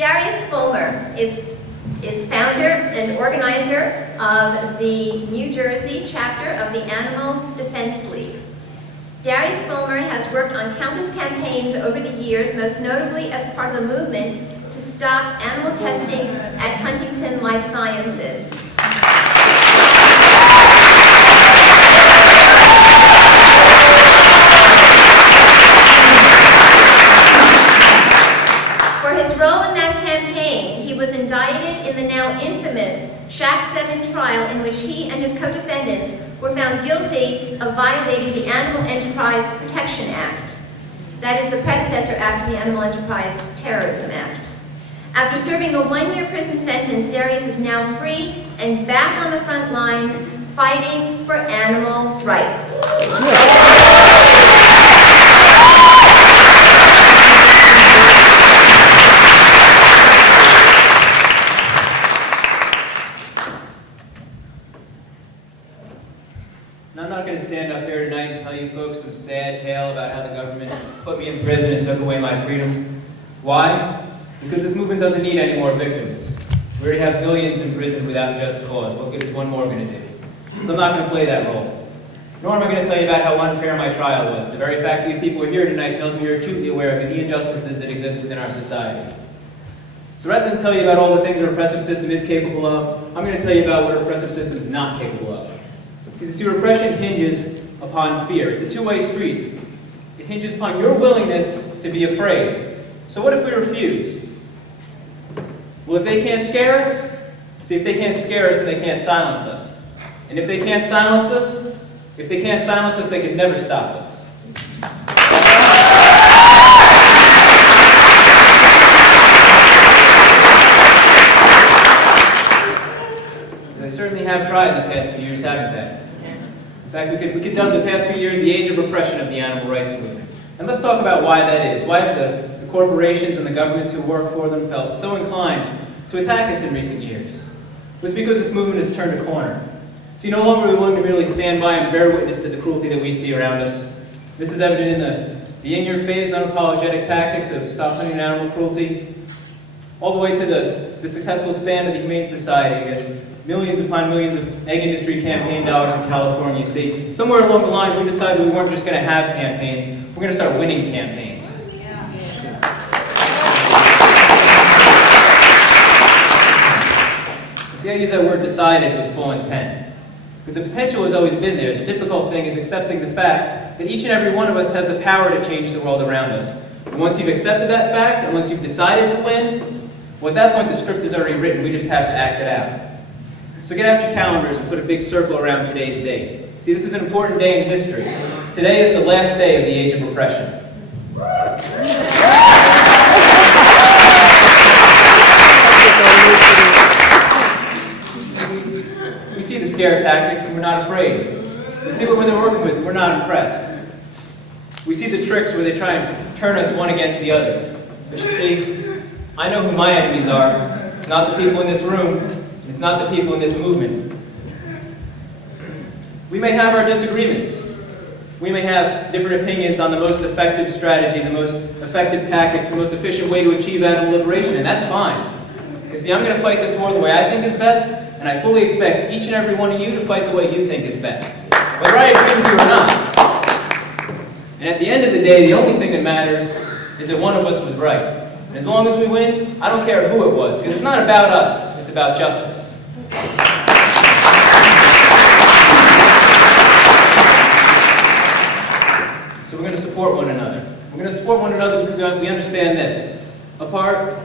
Darius Fullmer is founder and organizer of the New Jersey chapter of the Animal Defense League. Darius Fullmer has worked on countless campaigns over the years, most notably as part of the movement to stop animal testing at Huntingdon Life Sciences. For his role in that campaign, he was indicted in the now infamous SHAC7 trial in which he and his co-defendants were found guilty of violating the Animal Enterprise Protection Act. That is the predecessor act to the Animal Enterprise Terrorism Act. After serving a 1-year prison sentence, Darius is now free and back on the front lines fighting for animal rights. I'm not going to stand up here tonight and tell you folks some sad tale about how the government put me in prison and took away my freedom. Why? Because this movement doesn't need any more victims. We already have millions in prison without just cause. What good is one more going to do? So I'm not going to play that role. Nor am I going to tell you about how unfair my trial was. The very fact that you people are here tonight tells me you're acutely aware of the injustices that exist within our society. So rather than tell you about all the things our repressive system is capable of, I'm going to tell you about what our repressive system is not capable of. Because you see, repression hinges upon fear. It's a two-way street. It hinges upon your willingness to be afraid. So what if we refuse? Well, if they can't scare us, see, if they can't scare us, then they can't silence us. And if they can't silence us, they can never stop us. They certainly have tried in the past few years, haven't they? In fact, we could dub the past few years the age of repression of the animal rights movement. And let's talk about why that is. Why the corporations and the governments who work for them felt so inclined to attack us in recent years. It was because this movement has turned a corner. See, no longer are we willing to merely stand by and bear witness to the cruelty that we see around us. This is evident in the in-your-face, unapologetic tactics of stop hunting and animal cruelty, all the way to the successful stand of the Humane Society against millions upon millions of egg industry campaign dollars in California. You see, somewhere along the line, we decided we weren't just going to have campaigns, we're going to start winning campaigns. See, I use that word decided with full intent. Because the potential has always been there. The difficult thing is accepting the fact that each and every one of us has the power to change the world around us. And once you've accepted that fact, and once you've decided to win, well, at that point the script is already written. We just have to act it out. So get out your calendars and put a big circle around today's date. See, this is an important day in history. Today is the last day of the age of repression. We see the scare tactics and we're not afraid. We see what they're working with and we're not impressed. We see the tricks where they try and turn us one against the other. But you see, I know who my enemies are. It's not the people in this room. It's not the people in this movement. We may have our disagreements. We may have different opinions on the most effective strategy, the most effective tactics, the most efficient way to achieve animal liberation, and that's fine. You see, I'm going to fight this war the way I think is best, and I fully expect each and every one of you to fight the way you think is best, whether I agree with you or not. And at the end of the day, the only thing that matters is that one of us was right. And as long as we win, I don't care who it was, because it's not about us, it's about justice. So we're going to support one another. We're going to support one another because we understand this. Apart,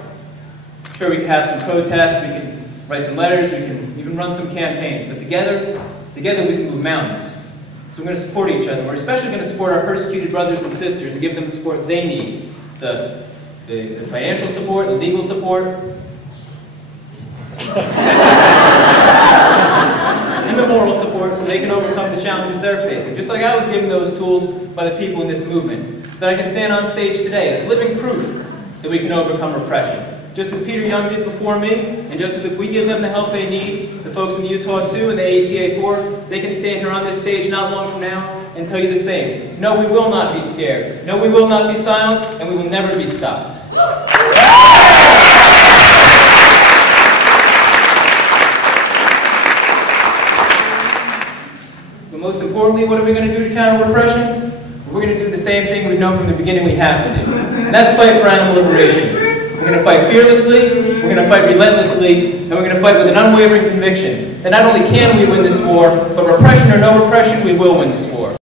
sure, we can have some protests, we can write some letters, we can even run some campaigns, but together we can move mountains. So we're going to support each other. We're especially going to support our persecuted brothers and sisters and give them the support they need. The financial support, the legal support, and the moral support so they can overcome the challenges they're facing. Just like I was given those tools by the people in this movement, so that I can stand on stage today as living proof that we can overcome repression. Just as Peter Young did before me, and just as if we give them the help they need, the folks in Utah 2 and the ATA 4, they can stand here on this stage not long from now and tell you the same. No, we will not be scared. No, we will not be silenced, and we will never be stopped. most importantly, what are we going to do to counter repression? We're going to do the same thing we've known from the beginning we have to do. And that's fight for animal liberation. We're going to fight fearlessly, we're going to fight relentlessly, and we're going to fight with an unwavering conviction that not only can we win this war, but repression or no repression, we will win this war.